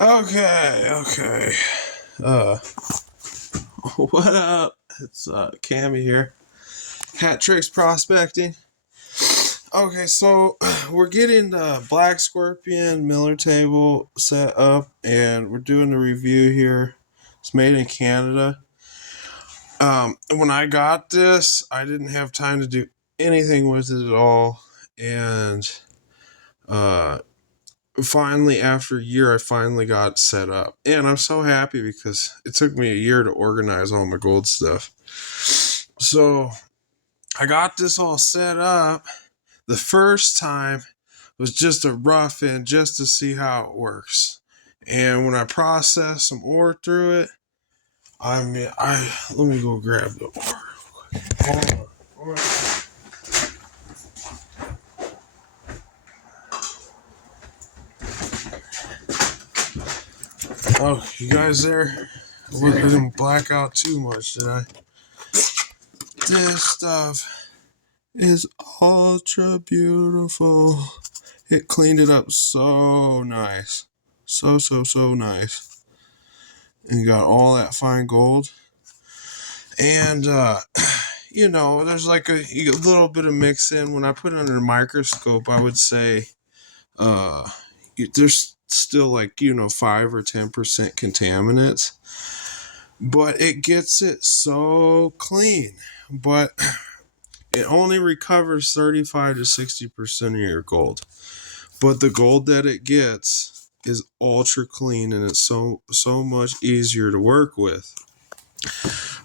Okay. Uh, what up? It's Cammy here. Hat Tricks Prospecting. Okay, so we're getting the Black Scorpion Miller table set up, and we're doing the review here. It's made in Canada. When I got this, I didn't have time to do anything with it at all, and uh, finally, after a year, I finally got it set up, and I'm so happy because it took me a year to organize all my gold stuff. So I got this all set up. The first time was just a rough in just to see how it works, and when I processed some ore through it, I let me go grab the ore. Hold on. Oh, you guys there? We didn't black out too much, did I? This stuff is ultra beautiful. It cleaned it up so nice. So nice. And got all that fine gold. And, there's like a little bit of mix in. When I put it under a microscope, I would say there's still 5 or 10% contaminants. But it gets it so clean. But it only recovers 35 to 60% of your gold. But the gold that it gets is ultra clean, and it's so much easier to work with.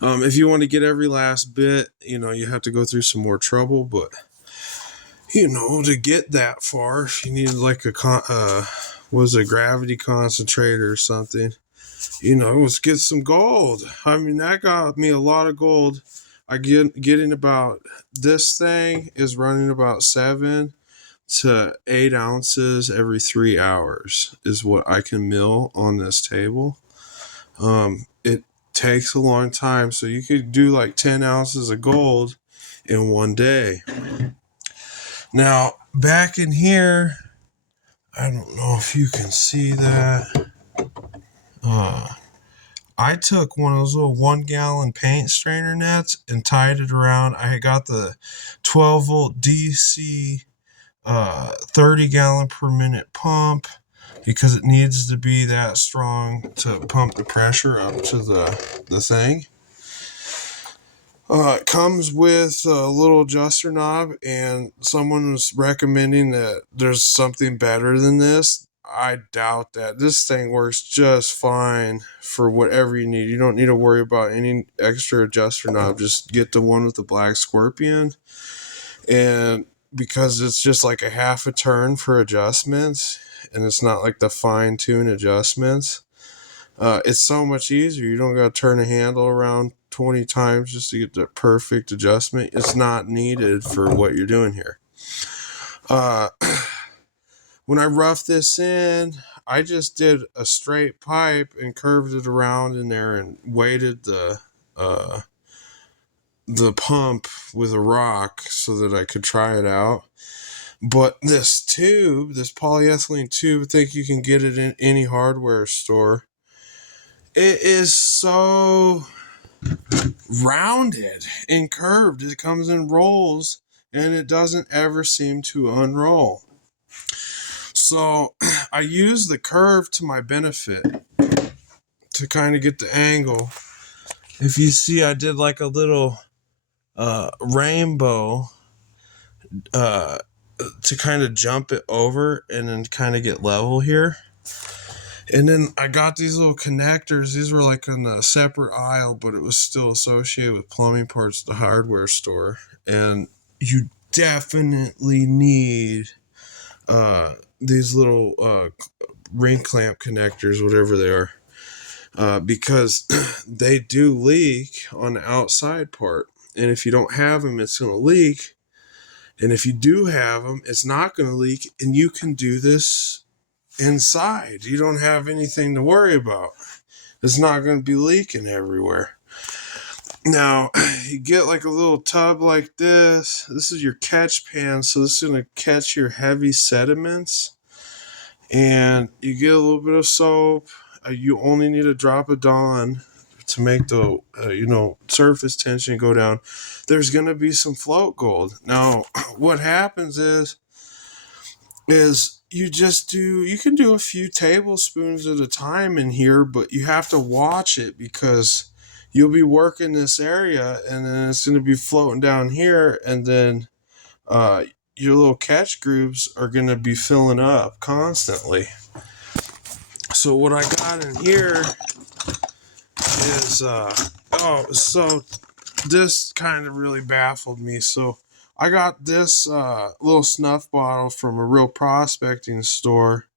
If you want to get every last bit, you have to go through some more trouble. But to get that far, if you need like a gravity concentrator or something, let's get some gold. I mean, that got me a lot of gold. Getting about, this thing is running about 7 to 8 ounces every 3 hours is what I can mill on this table. It takes a long time, so you could do like 10 ounces of gold in one day. Now, back in here, I don't know if you can see that. I took one of those little 1-gallon paint strainer nets and tied it around. I got the 12 volt DC 30 gallon per minute pump because it needs to be that strong to pump the pressure up to the thing. It comes with a little adjuster knob, and someone was recommending that there's something better than this. I doubt that. This thing works just fine for whatever you need. You don't need to worry about any extra adjuster knob. Just get the one with the Black Scorpion. And because it's just like a half a turn for adjustments, and it's not like the fine-tune adjustments, it's so much easier. You don't got to turn a handle around 20 times just to get the perfect adjustment. It's not needed for what you're doing here. When I roughed this in, I just did a straight pipe and curved it around in there and weighted the pump with a rock so that I could try it out. But this tube, this polyethylene tube, I think you can get it in any hardware store. It is so rounded and curved. It comes in rolls, and it doesn't ever seem to unroll. So I use the curve to my benefit to kind of get the angle. If you see, I did like a little rainbow to kind of jump it over and then kind of get level here. And then I got these little connectors. These were like in a separate aisle, but it was still associated with plumbing parts at the hardware store. And you definitely need these little ring clamp connectors, whatever they are, because they do leak on the outside part. And if you don't have them, it's going to leak. And if you do have them, it's not going to leak. And you can do this inside. You don't have anything to worry about. It's not going to be leaking everywhere. Now, you get like a little tub like this. This is your catch pan, so this is going to catch your heavy sediments. and you get a little bit of soap. You only need a drop of Dawn to make the surface tension go down. There's going to be some float gold. Now, what happens is you can do a few tablespoons at a time in here, but you have to watch it because you'll be working this area and then it's going to be floating down here, and then your little catch grooves are going to be filling up constantly. So what I got in here is so this kind of really baffled me. So I got this little snuff bottle from a real prospecting store,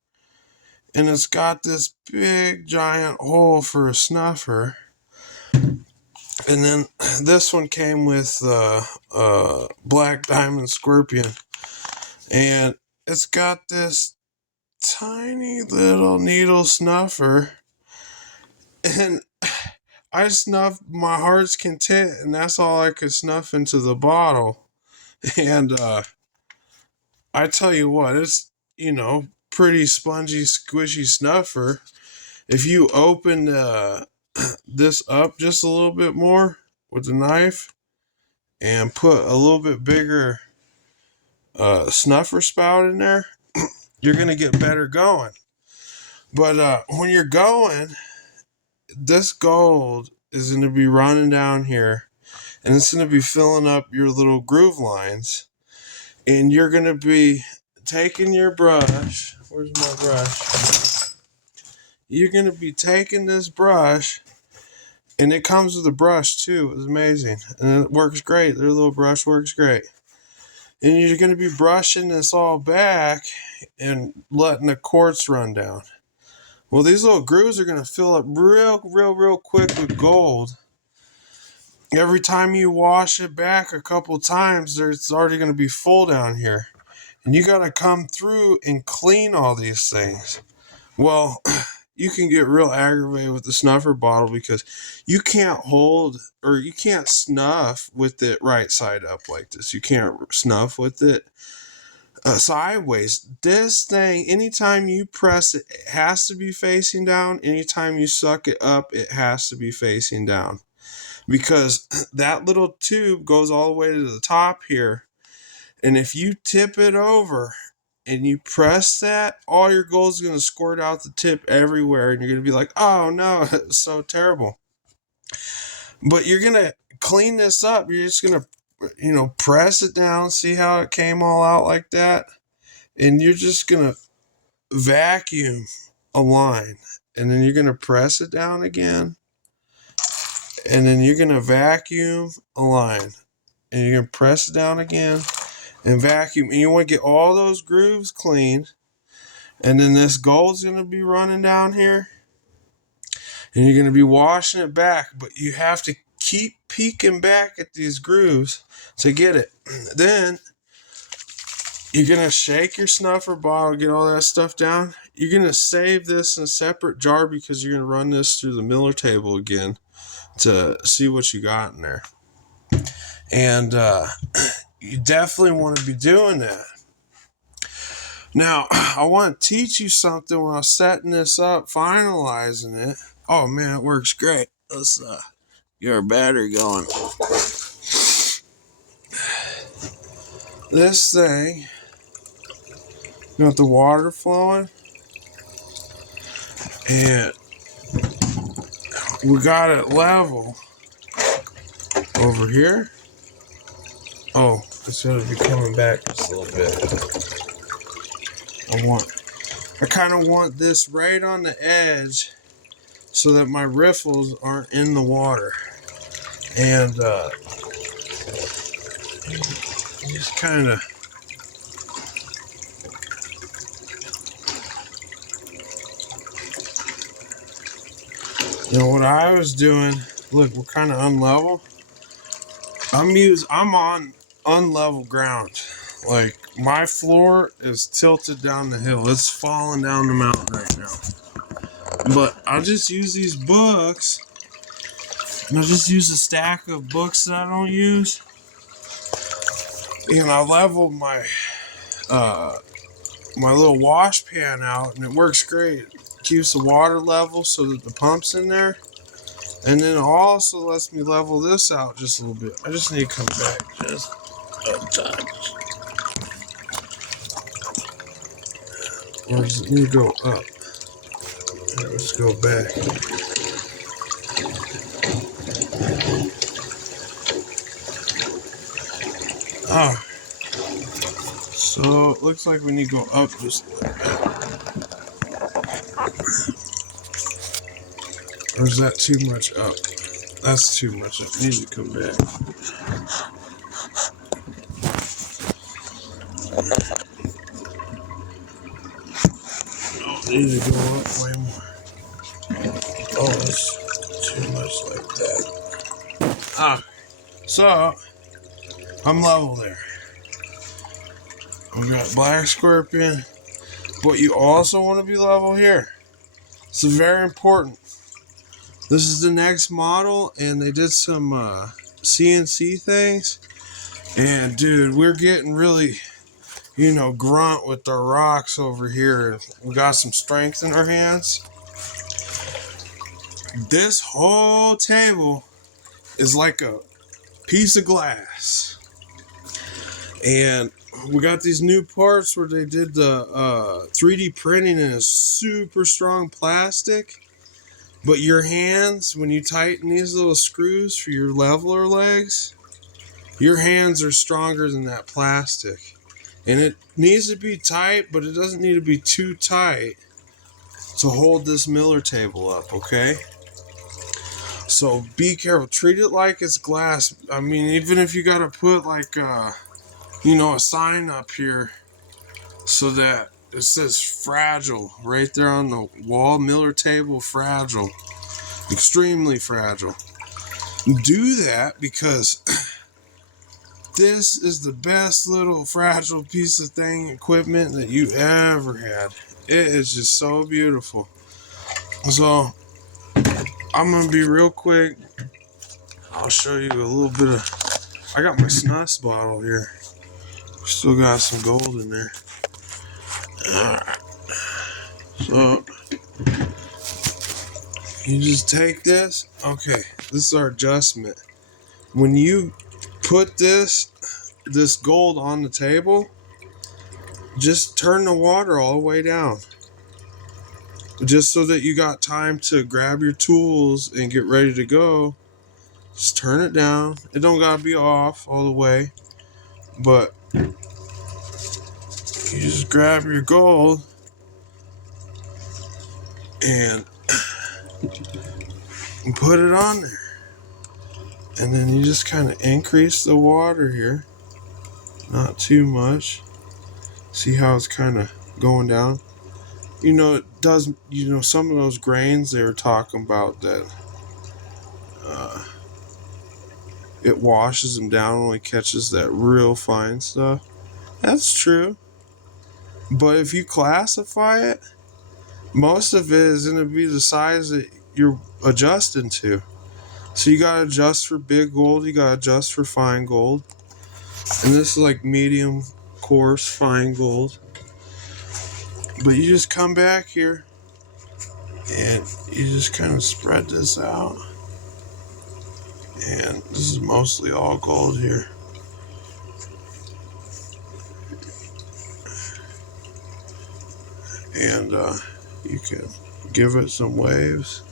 and it's got this big giant hole for a snuffer. And then this one came with Black Diamond Scorpion, and it's got this tiny little needle snuffer, and I snuffed my heart's content, and that's all I could snuff into the bottle. And I tell you what, it's pretty spongy, squishy snuffer. If you open this up just a little bit more with the knife and put a little bit bigger snuffer spout in there, you're gonna get better going. But when you're going, this gold is going to be running down here, and it's going to be filling up your little groove lines, and you're going to be taking your brush. Where's my brush? You're going to be taking this brush, and it comes with a brush too. It's amazing, and it works great. Their little brush works great. And you're going to be brushing this all back and letting the quartz run down. Well, these little grooves are going to fill up real quick with gold. Every time you wash it back a couple times, it's already going to be full down here. And you got to come through and clean all these things. Well, you can get real aggravated with the snuffer bottle because you can't hold or you can't snuff with it right side up like this. You can't snuff with it sideways. This thing, anytime you press it, it has to be facing down. Anytime you suck it up, it has to be facing down, because that little tube goes all the way to the top here, and if you tip it over and you press that, all your gold is going to squirt out the tip everywhere, and you're going to be like, oh no, it's so terrible. But you're going to clean this up. You're just going to press it down, see how it came all out like that, and you're just going to vacuum a line, and then you're going to press it down again, and then you're going to vacuum a line, and you're going to press it down again and vacuum, and you want to get all those grooves clean, and then this gold's going to be running down here, and you're going to be washing it back, but you have to keep peeking back at these grooves to get it. Then you're going to shake your snuffer bottle, get all that stuff down. You're going to save this in a separate jar because you're going to run this through the Miller table again to see what you got in there. And you definitely want to be doing that. Now, I want to teach you something when I was setting this up, finalizing it. Oh man, it works great. Let's get our battery going. This thing, got the water flowing, and we got it level over here. Oh, it's going to be coming back just a little bit. I kind of want this right on the edge so that my riffles aren't in the water. And just kind of what I was doing, look, we're kind of unlevel. I'm on unlevel ground. Like, my floor is tilted down the hill. It's falling down the mountain right now. But I'll just use these books, and I'll just use a stack of books that I don't use, and I level my my little wash pan out, and it works great. It keeps the water level so that the pump's in there. And then it also lets me level this out just a little bit. I just need to come back just a touch. Or does it need to go up? Let's go back. Ah. So it looks like we need to go up just a little bit. Or is that too much up? That's too much up. Needs to come back. Oh, needs to go up way more. Oh, that's too much like that. Ah. So I'm level there. We got black scorpion, but you also want to be level here. It's very important. This is the next model, and they did some CNC things. And dude, we're getting really, grunt with our rocks over here. We got some strength in our hands. This whole table is like a piece of glass. And we got these new parts where they did the 3D printing in a super strong plastic. But your hands, when you tighten these little screws for your leveler legs, your hands are stronger than that plastic. And it needs to be tight, but it doesn't need to be too tight to hold this miller table up, okay? So be careful. Treat it like it's glass. I mean, even if you got to put like a sign up here so that it says fragile right there on the wall. Miller table, fragile. Extremely fragile. Do that because this is the best little fragile piece of equipment that you ever had. It is just so beautiful. So I'm going to be real quick. I'll show you a little bit of... I got my snus bottle here. Still got some gold in there. Alright. So, you just take this. Okay, this is our adjustment. When you put this gold on the table, just turn the water all the way down. Just so that you got time to grab your tools and get ready to go. Just turn it down. It don't gotta be off all the way. But you just grab your gold and put it on there. And then you just kind of increase the water here. Not too much. See how it's kind of going down? It does, some of those grains they were talking about that it washes them down, only catches that real fine stuff. That's true. But if you classify it, most of it is going to be the size that you're adjusting to. So you got to adjust for big gold, you got to adjust for fine gold. And this is like medium, coarse, fine gold. But you just come back here and you just kind of spread this out. And this is mostly all gold here. And you can give it some waves.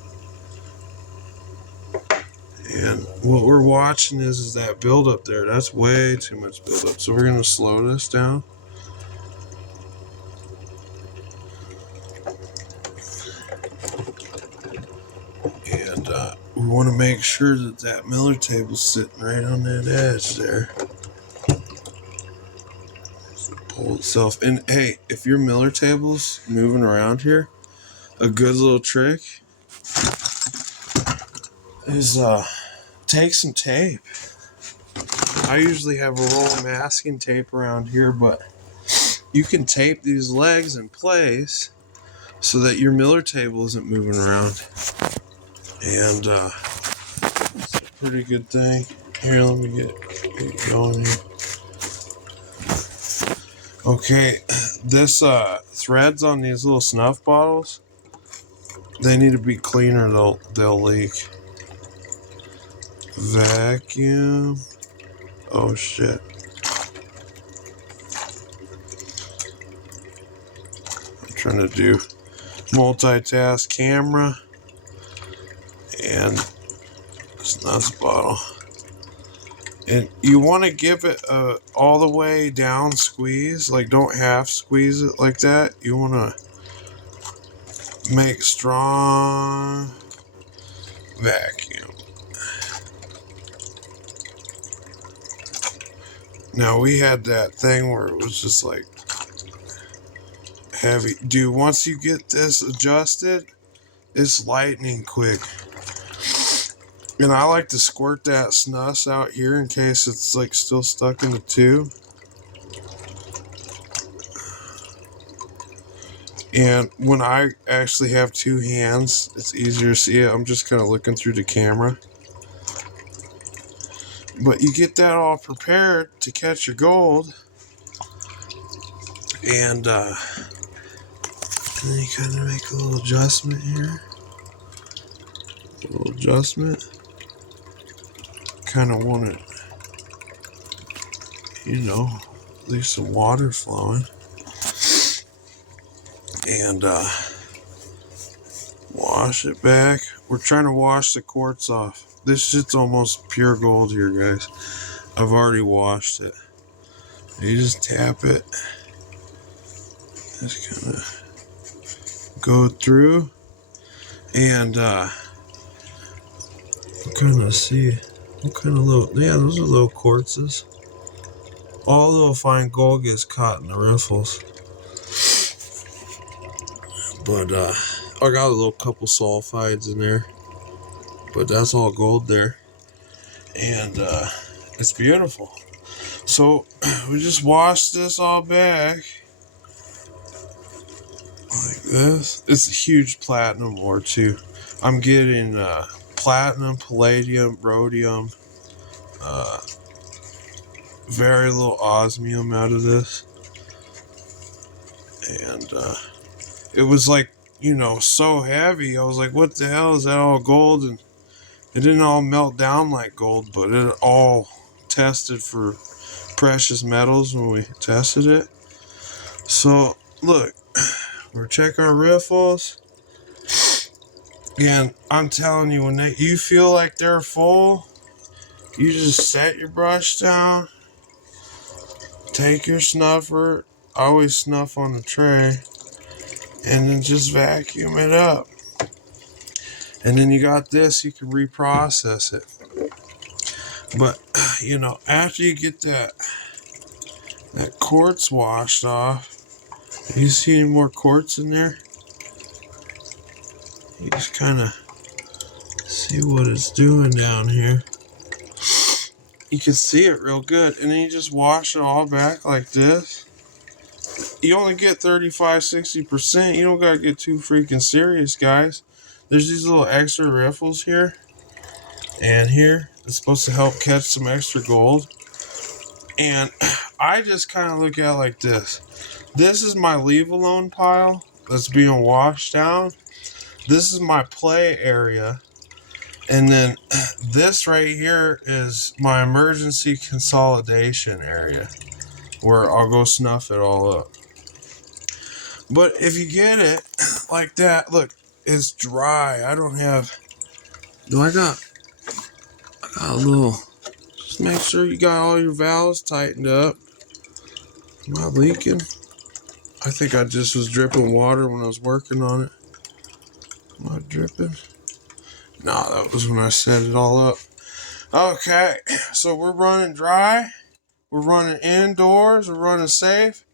And what we're watching is that buildup there. That's way too much buildup. So we're going to slow this down. And we want to make sure that miller table's sitting right on that edge there. Pull itself. And hey, if your miller table's moving around here, a good little trick is take some tape. I usually have a roll of masking tape around here, but you can tape these legs in place so that your miller table isn't moving around. And it's a pretty good thing. Here, let me get going here. Okay, this threads on these little snuff bottles, they need to be cleaner. They'll leak. Vacuum. Oh shit. I'm trying to do multitask camera and snuff bottle. And you want to give it a all the way down squeeze. Like, don't half squeeze it like that. You want to make strong vacuum. Now, we had that thing where it was just like heavy. Dude, once you get this adjusted, it's lightning quick. And I like to squirt that snus out here in case it's like still stuck in the tube. And when I actually have two hands, it's easier to see it. I'm just kind of looking through the camera. But you get that all prepared to catch your gold. And then you kind of make a little adjustment here. A little adjustment. Kind of want it, you know, at least some water flowing. And wash it back. We're trying to wash the quartz off. This shit's almost pure gold here, guys. I've already washed it. You just tap it. Just kind of go through. And kind of see what kind of little, yeah, those are little quartzes. All little fine gold gets caught in the riffles. But I got a little couple sulfides in there. But that's all gold there. And it's beautiful. So we just wash this all back. Like this. It's a huge platinum ore too. I'm getting platinum, palladium, rhodium, very little osmium out of this. And it was like, you know, so heavy. I was like, what the hell, is that all gold? And it didn't all melt down like gold, but it all tested for precious metals when we tested it. So look, we're checking our riffles. And I'm telling you, when you feel like they're full, you just set your brush down, take your snuffer, I always snuff on the tray, and then just vacuum it up. And then you got this, you can reprocess it. But, you know, after you get that quartz washed off, you see any more quartz in there? You just kind of see what it's doing down here. You can see it real good. And then you just wash it all back like this. You only get 35-60%. You don't got to get too freaking serious, guys. There's these little extra riffles here. And here. It's supposed to help catch some extra gold. And I just kind of look at it like this. This is my leave alone pile that's being washed down. This is my play area. And then this right here is my emergency consolidation area where I'll go snuff it all up. But if you get it like that, look, it's dry. I don't have, I got a little, just make sure you got all your valves tightened up. Am I leaking? I think I just was dripping water when I was working on it. Am I dripping? No, that was when I set it all up. Okay, so we're running dry. We're running indoors. We're running safe.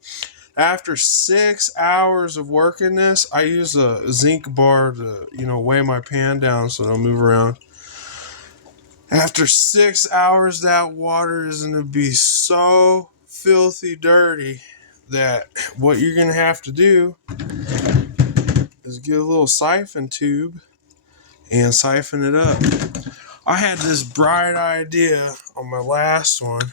After 6 hours of working this, I use a zinc bar to, you know, weigh my pan down so I don't move around. After 6 hours, that water is going to be so filthy dirty that what you're going to have to do is get a little siphon tube and siphon it up. I had this bright idea on my last one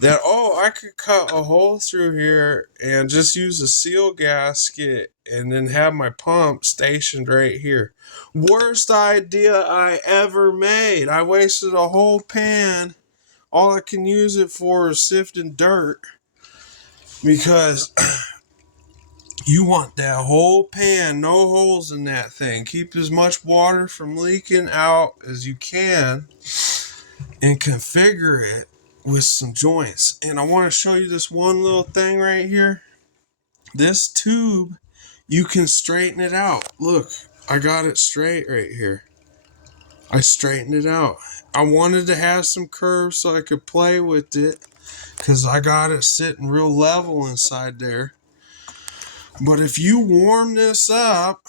that, oh, I could cut a hole through here and just use a seal gasket and then have my pump stationed right here. Worst idea I ever made. I wasted a whole pan. All I can use it for is sifting dirt because you want that whole pan, no holes in that thing. Keep as much water from leaking out as you can and configure it with some joints. And I want to show you this one little thing right here. This tube, you can straighten it out. Look, I got it straight right here. I straightened it out. I wanted to have some curves so I could play with it because I got it sitting real level inside there. But if you warm this up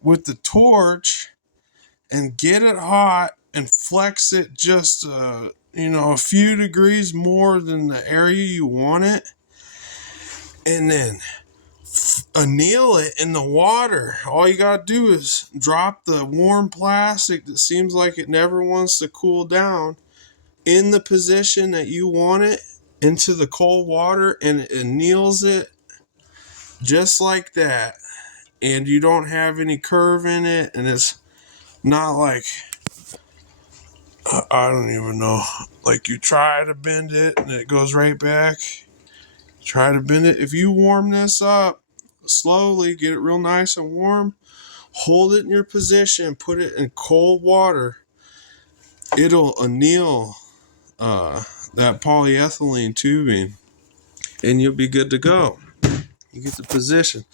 with the torch and get it hot and flex it just a few degrees more than the area you want it, and then anneal it in the water. All you gotta do is drop the warm plastic that seems like it never wants to cool down in the position that you want it into the cold water, and it anneals it just like that. And you don't have any curve in it, and it's not like, I don't even know, like you try to bend it and it goes right back. Try to bend it. If you warm this up slowly, get it real nice and warm, hold it in your position, put it in cold water, it'll anneal that polyethylene tubing, and you'll be good to go. You get the position.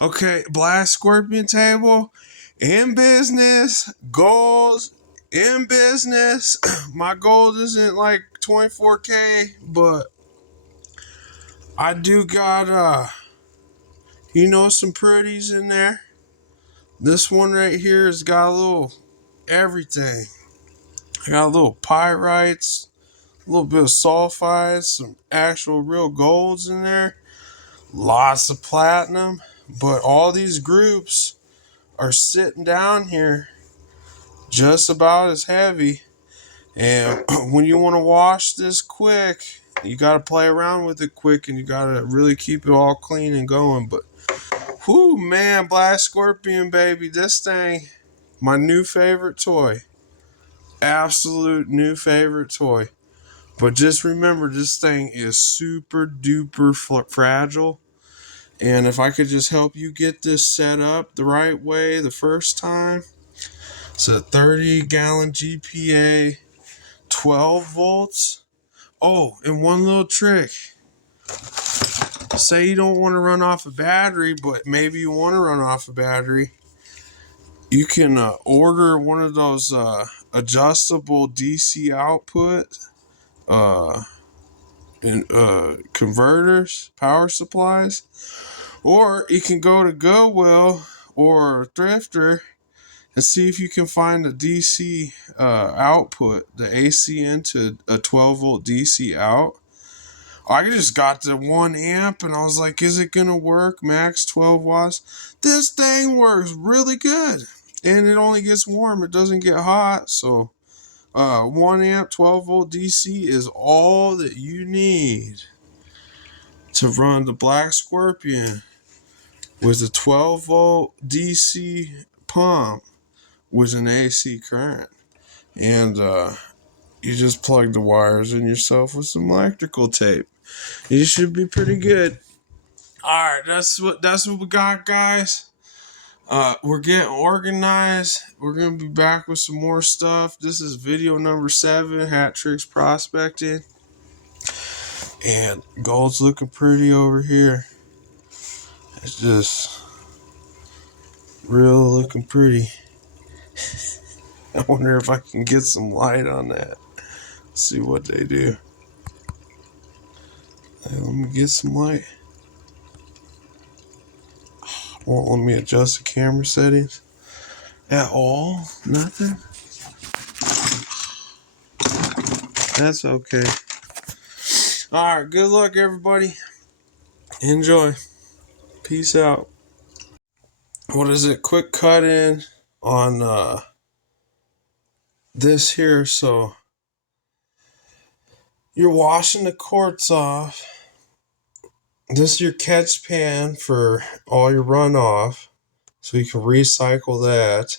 Okay, Blast Scorpion table in business. Goals in business. My gold isn't like 24K, but I do got some pretties in there. This one right here has got a little everything. I got a little pyrites, a little bit of sulfides, some actual real golds in there, lots of platinum. But all these groups are sitting down here just about as heavy. And when you want to wash this quick, you got to play around with it quick, and you got to really keep it all clean and going. But whoo, man, Blast Scorpion, baby, this thing, my new favorite toy. Absolute new favorite toy. But just remember, this thing is super duper fragile. And if I could just help you get this set up the right way the first time, it's a 30-gallon GPA, 12 volts. Oh, and one little trick. Say you don't want to run off a battery, but maybe you want to run off a battery. You can order one of those adjustable DC output converters, power supplies. Or you can go to Goodwill or Thrifter and see if you can find a DC output, the AC into a 12 volt DC out. I just got the 1 amp and I was like, is it going to work? Max 12 watts. This thing works really good. And it only gets warm. It doesn't get hot. So 1 amp 12 volt DC is all that you need to run the Black Scorpion with a 12 volt DC pump with an AC current. And you just plug the wires in yourself with some electrical tape. You should be pretty good. Alright, that's what we got, guys. We're getting organized. We're gonna be back with some more stuff. This is video number 7, Hat Tricks Prospecting. And gold's looking pretty over here. It's just real looking pretty. I wonder if I can get some light on that. See what they do. Hey, let me get some light. Won't let me adjust the camera settings at all. Nothing. That's okay. Alright, good luck, everybody. Enjoy. Peace out. What is it? Quick cut in on this here. So, you're washing the quartz off. This is your catch pan for all your runoff, so you can recycle that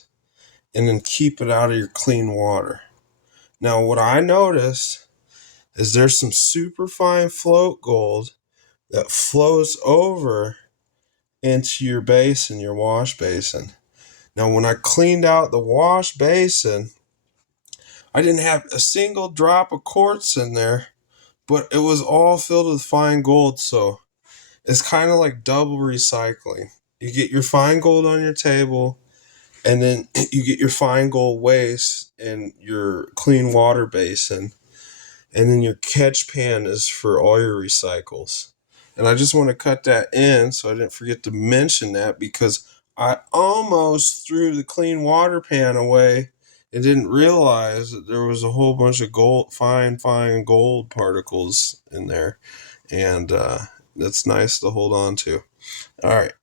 and then keep it out of your clean water. Now, what I notice is there's some super fine float gold that flows over into your basin, your wash basin. Now, when I cleaned out the wash basin, I didn't have a single drop of quartz in there, but it was all filled with fine gold, so it's kind of like double recycling. You get your fine gold on your table, and then you get your fine gold waste in your clean water basin, and then your catch pan is for all your recycles. And I just want to cut that in so I didn't forget to mention that, because I almost threw the clean water pan away and didn't realize that there was a whole bunch of gold, fine gold particles in there. And that's nice to hold on to. All right.